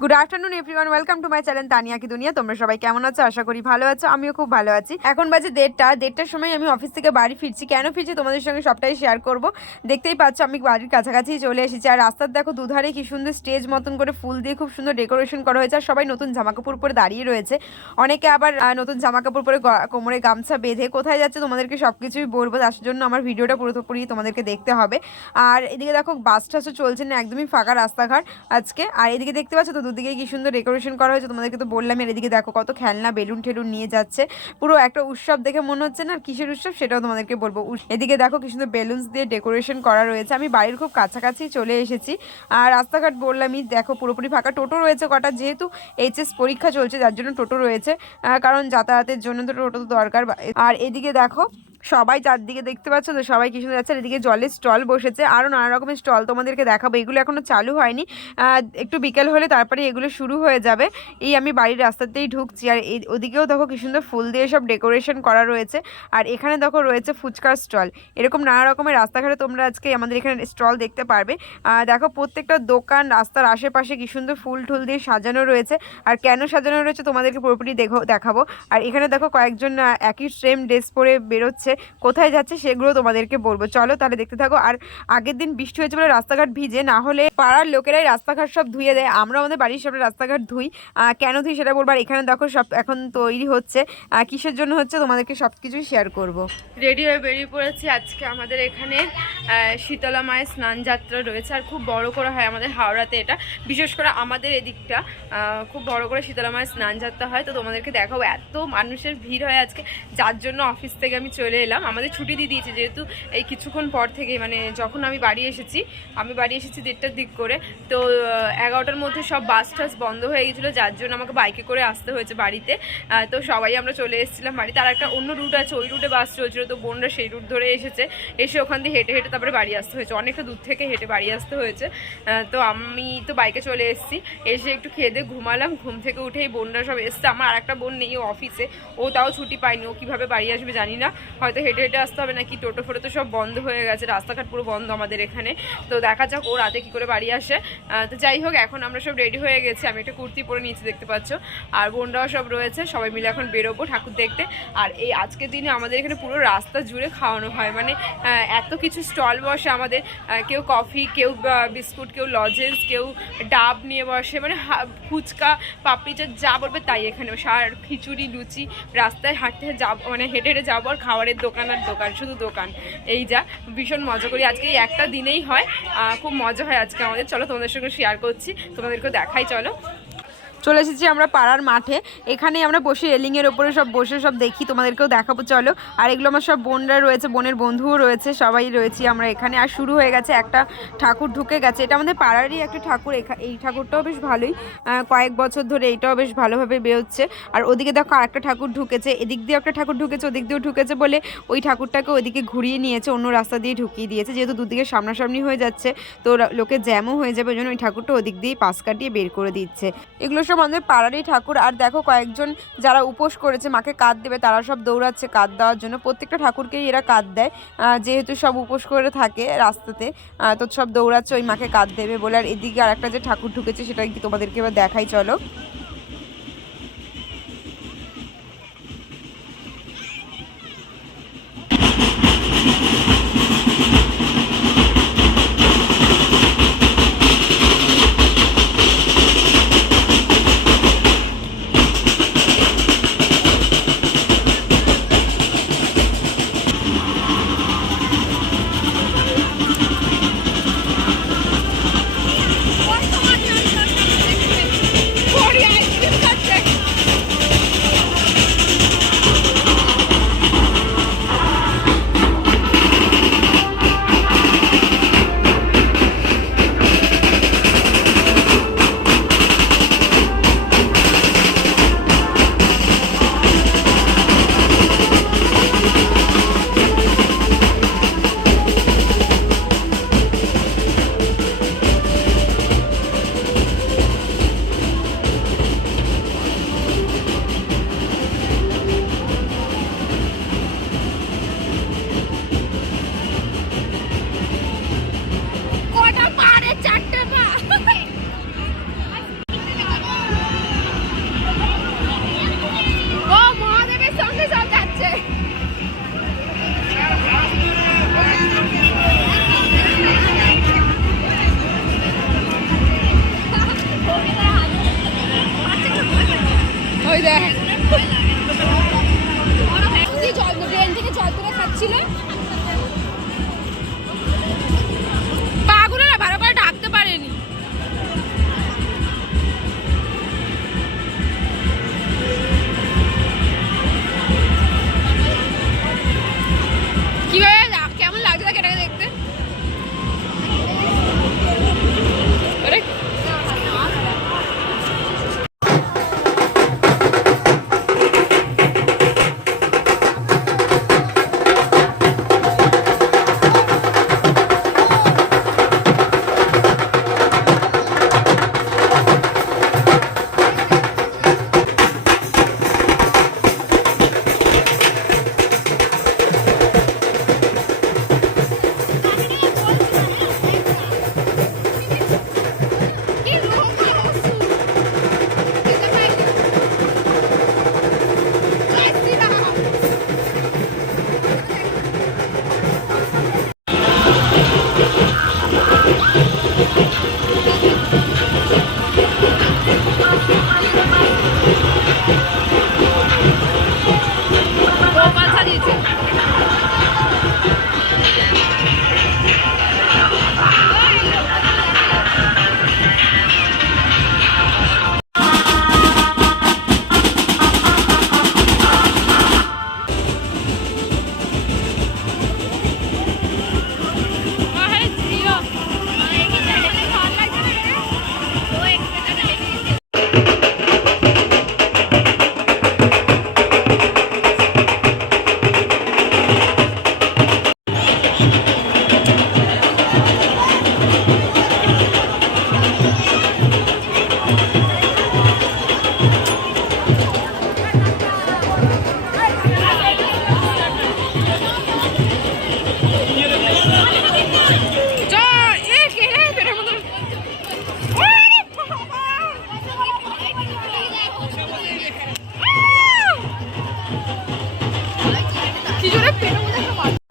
Good afternoon everyone, welcome to my channel Tania কি দুনিয়া। তোমরা সবাই কেমন আছো? আশা করি ভালো আছো। আমিও খুব ভালো আছি। এখন বাজে দেড়টার সময় আমি অফিস থেকে বাড়ি ফিরছি। কেন ফিরছি তোমাদের সঙ্গে সবটাই শেয়ার করব। দেখতেই পাচ্ছ আমি বাড়ির কাছাকাছি চলে এসেছি। আর রাস্তার দেখো দুধারে কি সুন্দর স্টেজ মতন করে ফুল দিয়ে খুব সুন্দর ডেকোরেশন করা হয়েছে। আর সবাই নতুন জামাকাপড় পরে দাঁড়িয়ে রয়েছে। অনেকে আবার নতুন জামাকাপড় পরে কোমরে গামছা বেঁধে কোথায় যাচ্ছে তোমাদেরকে সব কিছুই বলবো। তার জন্য আমার ভিডিওটা পুরোপুরি তোমাদেরকে দেখতে হবে। আর এদিকে দেখো বাস টাসও চলছে না, একদমই ফাঁকা রাস্তাঘাট আজকে। আর এদিকে দেখতে পাচ্ছ তো দুদিকে কি সুন্দর ডেকোরেশন করা হয়েছে, তোমাদেরকে তো বললাম। আর এদিকে দেখো কত খেলনা বেলুন ঠেলুন নিয়ে যাচ্ছে, পুরো একটা উৎসব দেখে মনে হচ্ছে না। কিসের উৎসব সেটাও তোমাদেরকে বলবো। এদিকে দেখো কি সুন্দর বেলুনস দিয়ে ডেকোরেশন করা রয়েছে। আমি বাড়ির খুব কাছাকাছি চলে এসেছি। আর রাস্তাঘাট বললামই দেখো পুরোপুরি ফাঁকা। টোটো রয়েছে কটা, যেহেতু এইচএস পরীক্ষা চলছে যার জন্য টোটো রয়েছে, কারণ যাতায়াতের জন্য তো টোটো তো দরকার। আর এদিকে দেখো সবাই চারদিকে দেখতে পাচ্ছ তো, সবাই কি সুন্দর যাচ্ছে। আর এদিকে জলের স্টল বসেছে, আরও নানা রকমের স্টল তোমাদেরকে দেখাবো। এগুলো এখনও চালু হয়নি, একটু বিকেল হলে তারপরে এগুলো শুরু হয়ে যাবে। এই আমি বাড়ির রাস্তাতেই ঢুকছি। আর ওদিকেও দেখো কি সুন্দর ফুল দিয়ে সব ডেকোরেশন করা রয়েছে। আর এখানে দেখো রয়েছে ফুচকার স্টল। এরকম নানা রকমের রাস্তাঘাটে তোমরা আজকে আমাদের এখানে স্টল দেখতে পারবে। দেখো প্রত্যেকটা দোকান রাস্তার আশেপাশে কি সুন্দর ফুল টুল দিয়ে সাজানো রয়েছে। আর কেন সাজানো রয়েছে তোমাদেরকে পুরোপুরি দেখাবো। আর এখানে দেখো কয়েকজন একই সেম ড্রেস পরে বেরোচ্ছে, কোথায় যাচ্ছে সেগুলো তোমাদেরকে বলবো। চলো তাহলে দেখতে থাকো। আর আগের দিন বৃষ্টি হয়েছে বলে রাস্তাঘাট ভিজে, না হলে পাড়ার লোকেরাই রাস্তাঘাট সব ধুয়ে দেয়। আমরা আমাদের বাড়ির সামনে রাস্তাঘাট ধুই। কেন ধুই সেটা বলবো। আর এখানে দেখো সব এখন তৈরি হচ্ছে, কিসের জন্য হচ্ছে তোমাদেরকে সব কিছুই শেয়ার করব। রেডি হয়ে বেরিয়ে পড়েছি। আজকে আমাদের এখানে শীতলা মায়ের স্নান যাত্রা রয়েছে। আর খুব বড় করে হয় আমাদের হাওড়াতে এটা, বিশেষ করে আমাদের এদিকটা খুব বড় করে শীতলা মায়ের স্নান যাত্রা হয়। তো তোমাদেরকে দেখাবো। এত মানুষের ভিড় হয় আজকে, যার জন্য অফিস থেকে আমি চলে এলাম। আমাদের ছুটি দিয়ে দিয়েছে, যেহেতু এই কিছুক্ষণ পর থেকে মানে যখন আমি বাড়ি এসেছি 1:30টার দিক করে। তো 11টার মধ্যে সব বাস টাস বন্ধ হয়ে গেছিলো, যার জন্য আমাকে বাইকে করে আসতে হয়েছে বাড়িতে। তো সবাই আমরা চলে এসেছিলাম বাড়িতে। আর একটা অন্য রুট আছে, ওই রুটে বাস চলছিল। তো বোনরা সেই রুট ধরে এসে ওখান দিয়ে হেঁটে হেঁটে তারপরে বাড়ি আসতে হয়েছে। অনেকটা দূর থেকে হেঁটে বাড়ি আসতে হয়েছে। তো আমি তো বাইকে চলে এসেছি। এসে একটু খেয়ে দিয়ে ঘুমালাম। ঘুম থেকে উঠেই বোনরা সব এসছে। আমার আর একটা বোন নেই, ও অফিসে, ও তাও ছুটি পায়নি। ও কীভাবে বাড়ি আসবে জানি না, হয়তো হেঁটে হেঁটে আসতে হবে, নাকি টোটো ফোটো তো সব বন্ধ হয়ে গেছে, রাস্তাঘাট পুরো বন্ধ আমাদের এখানে। তো দেখা যাক ও রাতে কী করে বাড়ি আসে। তো যাই হোক, এখন আমরা সব রেডি হয়ে গেছি। আমি একটা কুর্তি পরে নিয়েছি দেখতে পাচ্ছ। আর বোনরাও সব রয়েছে, সবাই মিলে এখন বেরোবো ঠাকুর দেখতে। আর এই আজকের দিনে আমাদের এখানে পুরো রাস্তা জুড়ে খাওয়ানো হয়, মানে এত কিছু স্টল বসে আমাদের। কেউ কফি, কেউ বিস্কুট, কেউ লজেন্স, কেউ ডাব নিয়ে বসে, মানে ফুচকা, পাপড়ি চাট যা বলবে তাই এখানে। সার খিচুড়ি, লুচি, রাস্তায় হাঁটতে যাব, মানে হেঁটে হেঁটে যাবো। আর খাবারের দোকান আর দোকান, শুধু দোকান। এই যা ভীষণ মজা করি আজকে। এই একটা দিনেই হয়, খুব মজা হয় আজকে আমাদের। চলো তোমাদের সঙ্গে শেয়ার করছি, তোমাদেরকেও দেখাই। চলো চলে এসেছি আমরা পাড়ার মাঠে। এখানে আমরা বসে রেলিংয়ের ওপরে সব বসে সব দেখি, তোমাদেরকেও দেখাবো চলো। আর এগুলো আমার সব বোনরা রয়েছে, বোনের বন্ধুও রয়েছে, সবাই রয়েছি আমরা এখানে। আর শুরু হয়ে গেছে, একটা ঠাকুর ঢুকে গেছে। এটা আমাদের পাড়ারই একটা ঠাকুর। এই ঠাকুরটাও বেশ ভালোই, কয়েক বছর ধরে এইটাও বেশ ভালোভাবে বেরোচ্ছে। আর ওদিকে দেখো আরেকটা ঠাকুর ঢুকেছে, এদিক দিয়ে একটা ঠাকুর ঢুকেছে, ওদিক দিয়েও ঢুকেছে বলে ওই ঠাকুরটাকে ওইদিকে ঘুরিয়ে নিয়েছে, অন্য রাস্তা দিয়ে ঢুকিয়ে দিয়েছে। যেহেতু দুদিকে সামনাসামনি হয়ে যাচ্ছে, তো লোকের জ্যামও হয়ে যাবে, ওই জন্য ওই ঠাকুরটা ওদিক দিয়ে পাশ কাটিয়ে বের করে দিচ্ছে। এগুলো সব আমাদের পাড়ারই ঠাকুর। আর দেখো কয়েকজন যারা উপোস করেছে মাকে কাঁদ দেবে, তারা সব দৌড়াচ্ছে কাঁদ দেওয়ার জন্য। প্রত্যেকটা ঠাকুরকেই এরা কাঁদ দেয়, যেহেতু সব উপোস করে থাকে রাস্তাতে, তো সব দৌড়াচ্ছে ওই মাকে কাঁদ দেবে বলে। আর এদিকে আর একটা যে ঠাকুর ঢুকেছে সেটা কি তোমাদেরকে এবার দেখাই চলো।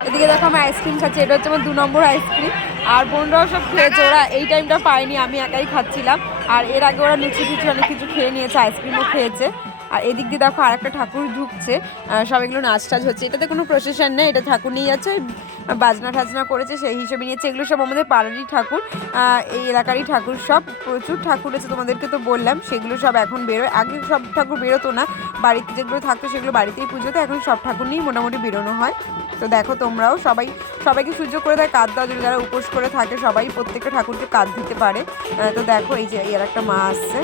এদিকে দেখো আমি আইসক্রিম খাচ্ছি, এটা হচ্ছে আমার 2 নম্বর আইসক্রিম। আর বোনরাও সব খেয়েছে, ওরা এই টাইমটা পায়নি, আমি একাই খাচ্ছিলাম। আর এর আগে ওরা লুচি টুচি অনেক কিছু খেয়ে নিয়েছে, আইসক্রিমও খেয়েছে। আর এদিক দিয়ে দেখো আরেকটা ঠাকুর ঢুকছে, সব এগুলো নাচ টাচ হচ্ছে। এটাতে কোনো প্রসেশন নেই, এটা ঠাকুর নিয়ে যাচ্ছে, বাজনা টাজনা করেছে সেই হিসেবে নিয়েছে। এগুলো সব আমাদের পাড়ারই ঠাকুর, এই এলাকারই ঠাকুর। সব প্রচুর ঠাকুর আছে, তোমাদেরকে তো বললাম। সেগুলো সব এখন বেরোয়, আগে সব ঠাকুর বেরোতো না, বাড়িতে যেগুলো থাকতো সেগুলো বাড়িতেই পুজোতে, এখন সব ঠাকুর নিয়েই মোটামুটি বেরোনো হয়। তো দেখো তোমরাও সবাইকে সুযোগ করে দেয় কাঁদ দেওয়া, যারা উপোস করে থাকে সবাই প্রত্যেকটা ঠাকুরকে কাঁদ দিতে পারে। তো দেখো এই যে এর একটা মা আসছে।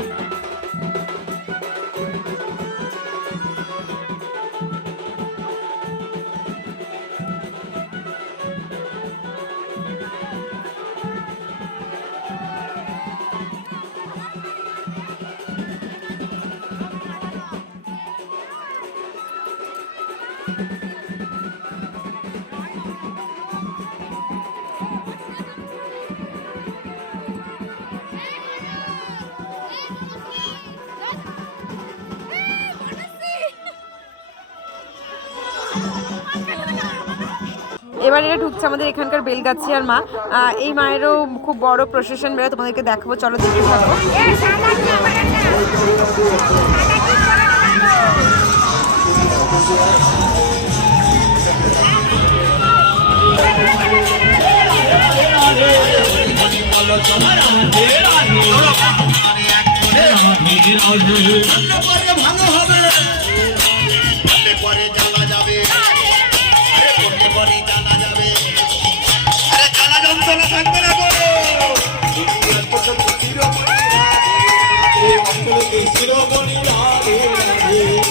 এবার এটা ঢুকছে আমাদের এখানকার বেলগাছিয়ার মা। এই মায়েরও খুব বড় প্রসেশন বেরোয়, তোমাদেরকে দেখাবো, চলো দেখতে থাকো। ভালো হবে জানা যাবে, জানা যাবে, জানা যন্ত্রণা থাকবে না।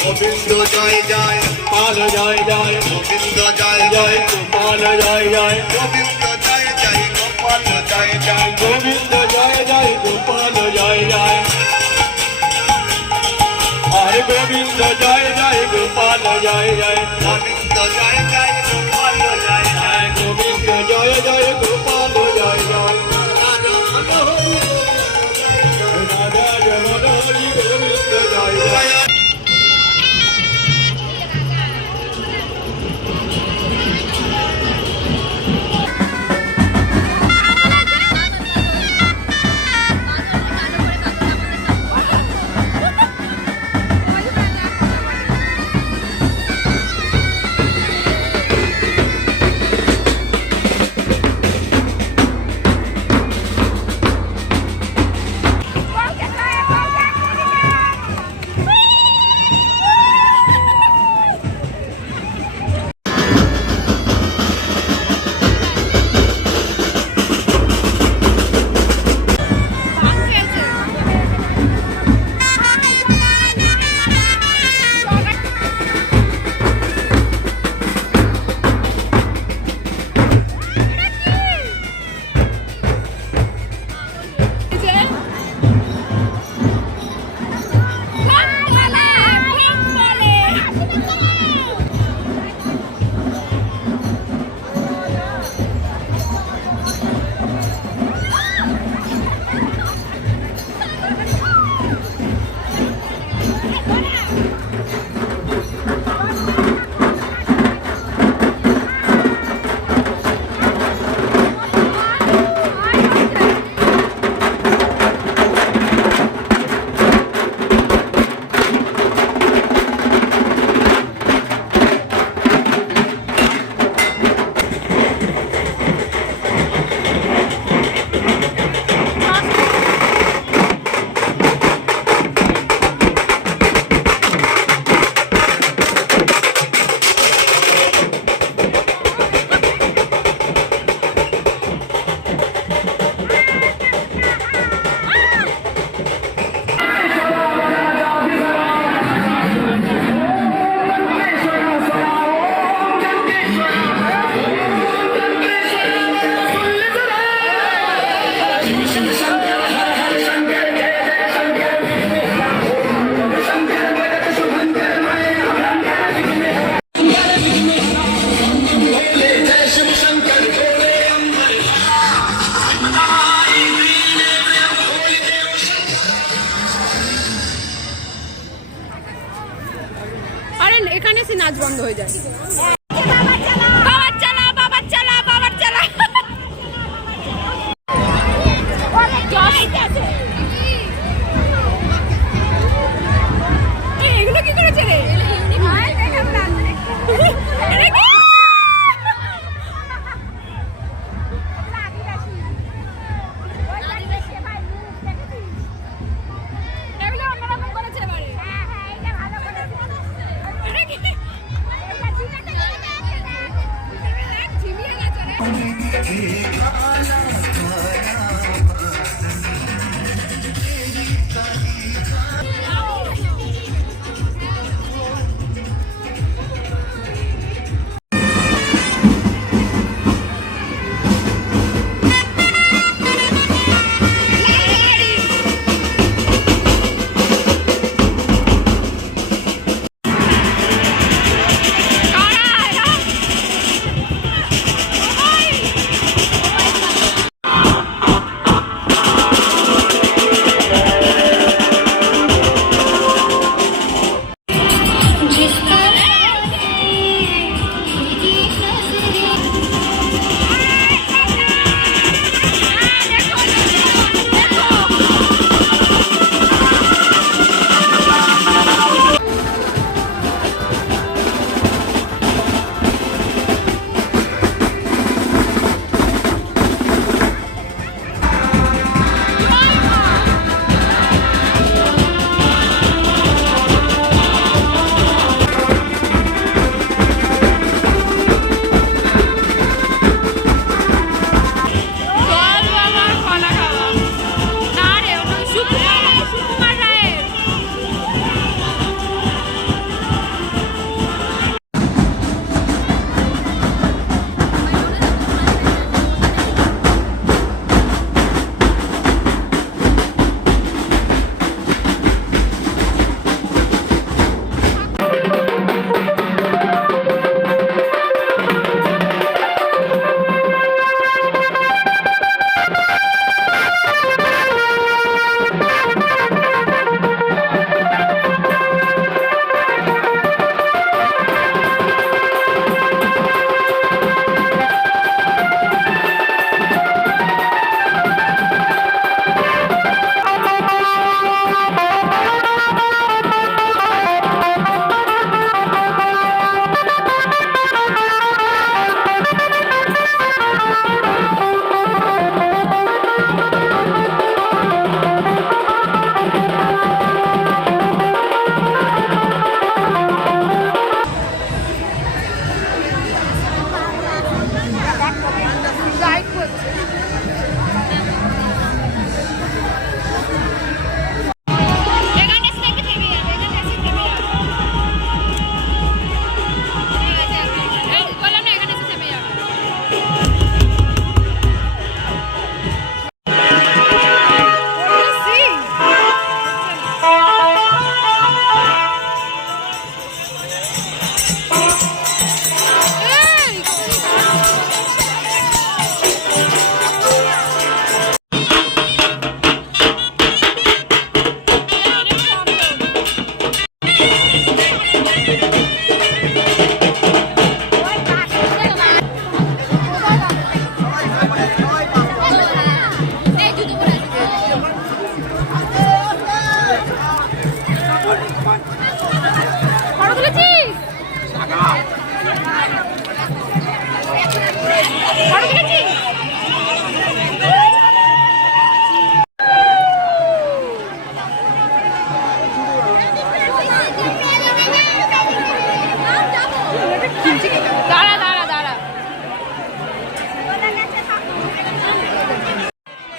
গোবিন্দ জয় জয় পাল জয় জয়, গোবিন্দ জয় জয় গোপাল জয় জয়, গোবিন্দ জয় জয় গোপাল জয় জয়, গোবিন্দ জয় জয় গোপাল জয় জয়, আরে গোবিন্দ জয় জয় গোপাল জয় জয়, গোবিন্দ জয় জয় গোপাল জয় জয়, গোবিন্দ জয় জয় গোপাল জয় জয়, রাধা রমণ হরি গোবিন্দ জয় জয়। এখানে সে নাচ বন্ধ হয়ে যায়। বাবার চালা বাবার চালা বাবার চালা। এগুলো কি করেছে রে?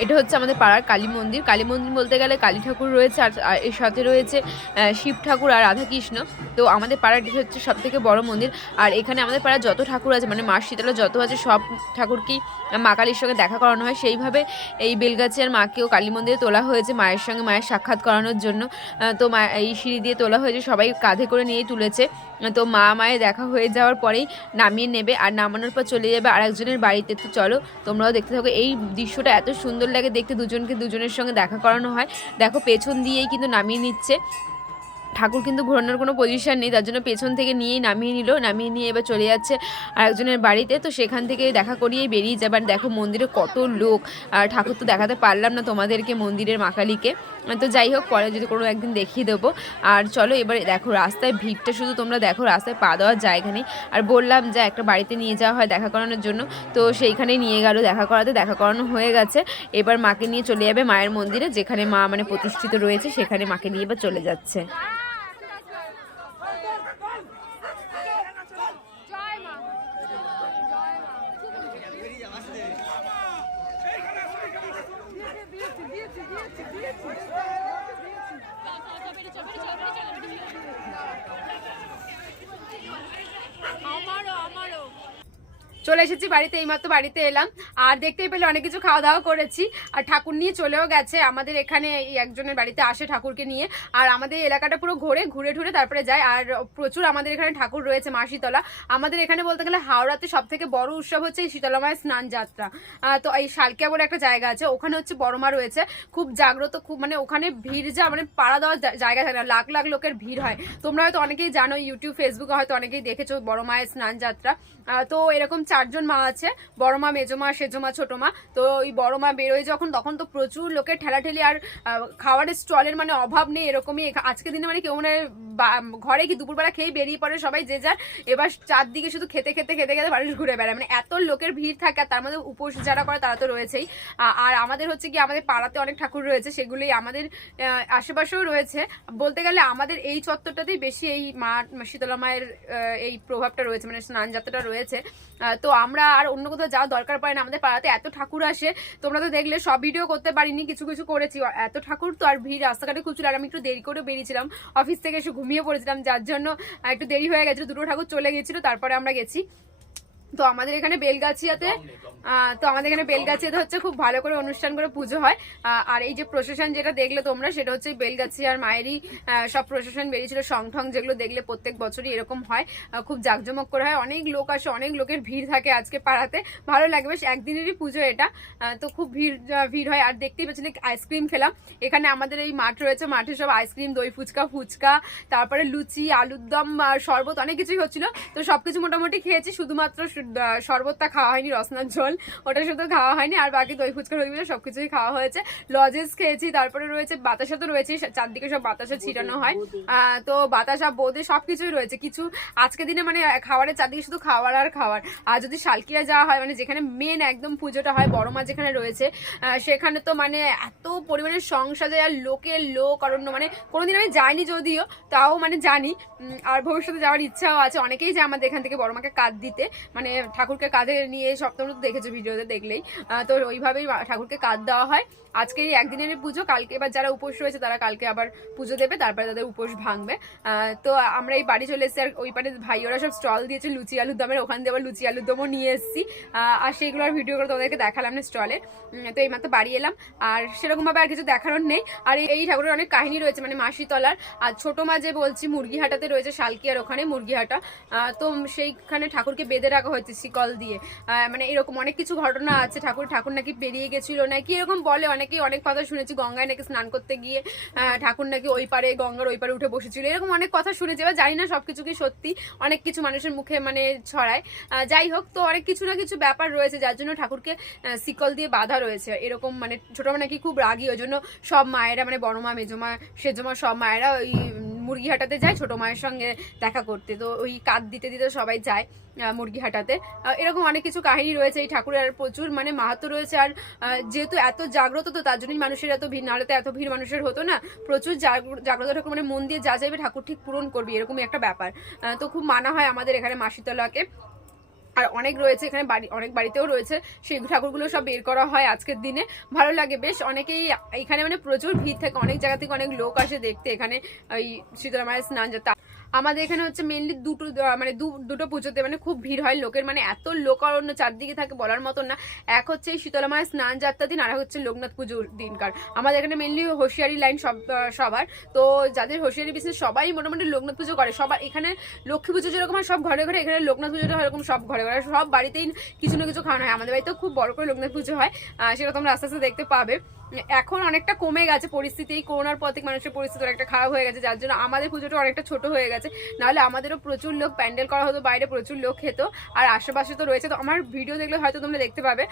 এটা হচ্ছে আমাদের পাড়ার কালী মন্দির। কালী মন্দির বলতে গেলে কালী ঠাকুর রয়েছে আর এর সাথে রয়েছে শিব ঠাকুর আর রাধাকৃষ্ণ। তো আমাদের পাড়ার এটা হচ্ছে সব থেকে বড় মন্দির। আর এখানে আমাদের পাড়ার যত ঠাকুর আছে মানে মা শীতলা যত আছে সব ঠাকুরকেই মা কালীর সঙ্গে দেখা করানো হয়। সেইভাবে এই বেলগাছিয়ার মাকেও কালী মন্দিরে তোলা হয়েছে মায়ের সঙ্গে মায়ের সাক্ষাৎ করানোর জন্য। তো মা এই সিঁড়ি দিয়ে তোলা হয়েছে, সবাই কাঁধে করে নিয়েই তুলেছে। তো মা মায়ের দেখা হয়ে যাওয়ার পরেই নামিয়ে নেবে আর নামানোর পর চলে যাবে আরেকজনের বাড়িতে। তো চলো তোমরাও দেখতে থাকো। এই দৃশ্যটা এত সুন্দর লাগে দেখতে, দুজনকে দুজনের সঙ্গে দেখা করানো হয়। দেখো পেছন দিয়েই কিন্তু নামিয়ে নিচ্ছে ঠাকুর কিন্তু ঘোরানোর কোনো পজিশন নেই, তার জন্য পেছন থেকে নিয়েই নামিয়ে নিল, নামিয়ে নিয়ে এবার চলে যাচ্ছে আরেকজনের বাড়িতে। তো সেখান থেকে দেখা করিয়েই বেরিয়ে যাবার। দেখো মন্দিরে কত লোক, আর ঠাকুর তো দেখাতে পারলাম না তোমাদেরকে মন্দিরের মা কালীকে, তো যাই হোক পরে যদি কোনো একদিন দেখিয়ে দেবো। আর চলো এবার দেখো রাস্তায় ভিড়টা শুধু তোমরা দেখো, রাস্তায় পা দেওয়ার জায়গা নেই। আর বললাম যে একটা বাড়িতে নিয়ে যাওয়া হয় দেখা করানোর জন্য, তো সেইখানে নিয়ে গেল দেখা করাতে, দেখা করানো হয়ে গেছে। এবার মাকে নিয়ে চলে যাবে মায়ের মন্দিরে, যেখানে মা মানে প্রতিষ্ঠিত রয়েছে, সেখানে মাকে নিয়ে এবার চলে যাচ্ছে। চলে এসেছি বাড়িতে, এইমাত্র বাড়িতে এলাম। আর দেখতেই পেলে অনেক কিছু খাওয়া দাওয়া করেছি, আর ঠাকুর নিয়ে চলেও গেছে। আমাদের এখানে এই একজনের বাড়িতে আসে ঠাকুরকে নিয়ে, আর আমাদের এলাকাটা পুরো ঘুরে ঠুরে তারপরে যায়। আর প্রচুর আমাদের এখানে ঠাকুর রয়েছে মা শীতলা। আমাদের এখানে বলতে গেলে হাওড়াতে সব থেকে বড় উৎসব হচ্ছে এই শীতলা মায়ের স্নান যাত্রা। তো এই শালকিয়া বলে একটা জায়গা আছে, ওখানে হচ্ছে বড় মা রয়েছে, খুব জাগ্রত, খুব মানে ওখানে ভিড় যা মানে পাড়া দেওয়ার জায়গা থাকে না, লাখ লাখ লোকের ভিড় হয়। তোমরা হয়তো অনেকেই জানো, ইউটিউব ফেসবুকে হয়তো অনেকেই দেখেছো বড় মায়ের স্নান যাত্রা। তো এরকম 4 জন মা আছে, বড় মা, মেজো মা, সেজো মা, ছোট মা। তো ওই বড় মা বেরোয় যখন, তখন তো প্রচুর লোকের ঠেলাঠেলি, আর খাবারের স্টলের মানে অভাব নেই এরকমই। আজকে দিনে মানে কেউ মানে ঘরে কি দুপুরবেলা খেয়ে বেরিয়ে পড়ে সবাই যে যার, এবার চারদিকে শুধু খেতে খেতে খেতে খেতে মানুষ ঘুরে বেড়ায়, মানে এত লোকের ভিড় থাকে। আর তার মধ্যে উপোস যারা করে তারা তো রয়েছেই। আর আমাদের হচ্ছে কি আমাদের পাড়াতে অনেক ঠাকুর রয়েছে, সেগুলোই আমাদের আশেপাশেও রয়েছে। বলতে গেলে আমাদের এই চত্বরটাতেই বেশি এই মা শীতলা মায়ের এই প্রভাবটা রয়েছে, মানে স্নান যাত্রাটা রয়েছে। তো আমরা আর অন্য কোথাও যাওয়ার দরকার পড়ে না, আমাদের পাড়াতে এত ঠাকুর আসে। তোমরা তো দেখলে, সব ভিডিও করতে পারিনি, কিছু কিছু করেছি। এত ঠাকুর তো, আর ভিড় রাস্তাঘাটে খুব ছিল। আর আমি একটু দেরি করে বেরিয়েছিলাম, অফিস থেকে এসে ঘুমিয়ে পড়েছিলাম, যার জন্য একটু দেরি হয়ে গেছিল। 2টো ঠাকুর চলে গেছিল, তারপরে আমরা গেছি। তো আমাদের এখানে বেলগাছিয়াতে হচ্ছে খুব ভালো করে অনুষ্ঠান করে পুজো হয়। আর এই যে প্রশাসন যেটা দেখলে তোমরা, সেটা হচ্ছে বেলগাছিয়ার মায়েরই সব প্রশাসন বেরিয়েছিল, সং ঠং যেগুলো দেখলে প্রত্যেক বছরই এরকম হয়, খুব জাঁকজমক করে হয়। অনেক লোক আসে, অনেক লোকের ভিড় থাকে আজকে পাড়াতে, ভালো লাগে বেশ। একদিনেরই পুজো এটা, তো খুব ভিড় হয়। আর দেখতেই পাচ্ছি আইসক্রিম খেলাম। এখানে আমাদের এই মাঠ রয়েছে, মাঠে সব আইসক্রিম, দই ফুচকা, তারপরে লুচি, আলুর দম, শরবত, অনেক কিছুই হচ্ছিল। তো সবকিছু মোটামুটি খেয়েছি, শুধুমাত্র শরবতটা খাওয়া হয়নি, রসনার ঝোল ওটা শুধু খাওয়া হয়নি। আর বাকি দই ফুচকা সবকিছুই খাওয়া হয়েছে। লজেস খেয়েছি, তারপরে রয়েছে বাতাসা, তো রয়েছে চারদিকে সব বাতাসা ছিটানো হয়। তো বাতাসা, বোঁদে সবকিছুই রয়েছে। কিছু আজকে দিনে মানে খাবারের চারদিকে শুধু খাবার আর খাবার। আর যদি শালকিয়া যাওয়া হয়, মানে যেখানে মেন একদম পুজোটা হয়, বড় মা যেখানে রয়েছে, সেখানে তো মানে এত পরিমাণে সংসার যায়, আর লোক অরণ্য, মানে কোনোদিন আমি যাইনি যদিও, তাও মানে জানি। আর ভবিষ্যতে যাওয়ার ইচ্ছাও আছে। অনেকেই যায় আমাদের এখান থেকে বড় মাকে কাঁধ দিতে, মানে ঠাকুরকে কাঁধে নিয়ে, সব তোমরা তো দেখেছো ভিডিওতে দেখলেই। তো ওইভাবেই ঠাকুরকে কাঁধ দেওয়া হয়। আজকে এই একদিনের পুজো, কালকে এবার যারা উপোস রয়েছে তারা কালকে আবার পুজো দেবে, তারপরে তাদের উপোস ভাঙবে। তো আমরা এই বাড়ি চলে এসেছি। আর ওই পারে ভাই ওরা সব স্টল দিয়েছে লুচি আলুর দমের, ওখান দিয়ে আবার লুচি আলুর দমও নিয়ে এসেছি। আর সেইগুলোর ভিডিও করে তোমাদেরকে দেখালাম না স্টলে। তো এইমাত্র বাড়ি এলাম, আর সেরকমভাবে আর কিছু দেখানোর নেই। আর এই ঠাকুরের অনেক কাহিনী রয়েছে, মানে মাসিতলার। আর ছোট মা যে বলছি মুরগিহাটাতে রয়েছে, শালকিয়ার ওখানে মুরগিহাটা। তো সেইখানে ঠাকুরকে বেঁধে রাখা হয়েছে শিকল দিয়ে। মানে এরকম অনেক কিছু ঘটনা আছে। ঠাকুর নাকি বেরিয়ে গেছিল নাকি এরকম বলে, অনেকেই অনেক কথা শুনেছি। গঙ্গায় নাকি স্নান করতে গিয়ে ঠাকুর নাকি ওই পারে, গঙ্গার ওই পারে উঠে বসেছিল, এরকম অনেক কথা শুনেছি। এবার জানি না সবকিছু কি সত্যি, অনেক কিছু মানুষের মুখে মানে ছড়ায়। যাই হোক, তো অনেক কিছু না কিছু ব্যাপার রয়েছে, যার জন্য ঠাকুরকে শিকল দিয়ে বাঁধা রয়েছে এরকম। মানে ছোট মা নাকি খুব রাগী, ওই জন্য সব মায়েরা, মানে বড় মা, মেজো মা, সেজো মা, সব মায়েরা ওই মুরগিহাটাতে যায় ছোট মায়ের সঙ্গে দেখা করতে। তো ওই কাঁধ দিতে দিতে সবাই যায় মুরগিহাটাতে। এরকম অনেক কিছু কাহিনী রয়েছে এই ঠাকুরের, আর প্রচুর মানে মাহাত্ম্য রয়েছে। আর যেহেতু এত জাগ্রত, তো তার জন্যই মানুষের এত ভিড়, নাহলে তো এত ভিড় মানুষের হতো না। প্রচুর জাগ্রত ঠাকুর, মানে মন দিয়ে যা চাইবে ঠাকুর ঠিক পূরণ করবি, এরকমই একটা ব্যাপার। তো খুব মানা হয় আমাদের এখানে মাসিতলাকে। আর অনেক রয়েছে এখানে, অনেক বাড়িতেও রয়েছে, সেই ঠাকুরগুলো সব বের করা হয় আজকের দিনে, ভালো লাগে বেশ। অনেকেই এখানে মানে প্রচুর ভিড় থাকে, অনেক জায়গা থেকে অনেক লোক আসে দেখতে এখানে এই শীতলা মায়ের স্নান যাত্রা। আমাদের এখানে হচ্ছে মেনলি দুটো পুজোতে মানে খুব ভিড় হয় লোকের, মানে এত লোকারণ্য চারদিকে থাকে বলার মতন না। এক হচ্ছে এই শীতলা মায়ের স্নান যাত্রা দিন, আর হচ্ছে লোকনাথ পুজোর দিনকার। আমাদের এখানে মেনলি হোশিয়ারি লাইন সবার, তো যাদের হোশিয়ারি বিজনেস সবাই মোটামুটি লোকনাথ পুজো করে। সবার এখানে লক্ষ্মী পুজো যেরকম হয় সব ঘরে ঘরে, এখানে লোকনাথ পুজোটা এরকম সব ঘরে ঘরে, সব বাড়িতেই কিছু না কিছু খাওয়ানো হয়। আমাদের বাড়িতেও খুব বড় করে লোকনাথ পুজো হয়, সেটা তোমরা আস্তে আস্তে দেখতে পাবে। এখন অনেকটা কমে গেছে পরিস্থিতি, এই করোনার পর থেকে মানুষের পরিস্থিতি অনেকটা খারাপ হয়ে গেছে, যার জন্য আমাদের পুজোটা অনেকটা ছোট হয়ে গেছে। নাহলে আমাদেরও প্রচুর লোক প্যান্ডেল করা হতো, বাইরে প্রচুর লোক খেত। আর আশেপাশে তো রয়েছে, তো আমার ভিডিও দেখলে হয়তো তোমরা দেখতে পাবে,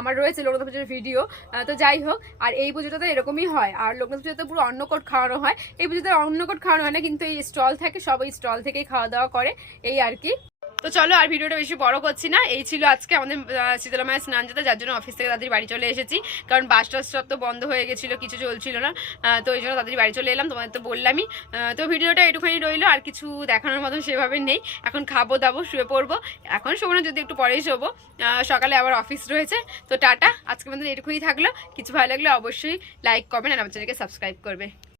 আমার রয়েছে লোকনাথ পুজোর ভিডিও। তো যাই হোক, আর এই পুজোটা তো এরকমই হয়। আর লোকনাথ পুজোতে পুরো অন্নকট খাওয়ানো হয়, এই পুজোতে অন্নকট খাওয়ানো হয় না, কিন্তু এই স্টল থাকে, সব এই স্টল থেকেই খাওয়া দাওয়া করে, এই আর কি। তো চলো আর ভিডিওটা বেশি বড় করছি না, এই ছিল আজকে আমাদের শীতলা মায়ের স্নান যেতে, যার জন্য অফিস থেকে তাড়াতাড়ি বাড়ি চলে এসেছি, কারণ বাস টাস সব তো বন্ধ হয়ে গেছিলো, কিছু চলছিল না। তো এই জন্য তাড়াতাড়ি বাড়ি চলে এলাম, তোমাদের তো বললামই। তো ভিডিওটা এটুখানি রইলো, আর কিছু দেখানোর মতন সেভাবে নেই। এখন খাবো দাবো, শুয়ে পড়বো, এখন শোবো না, যদি একটু পরেই শোবো, সকালে আবার অফিস রয়েছে। তো টাটা, আজকে আমাদের এটুকুই থাকলো। কিছু ভালো লাগলে অবশ্যই লাইক কমেন্ট আর আমার চ্যানেলকে সাবস্ক্রাইব করবে।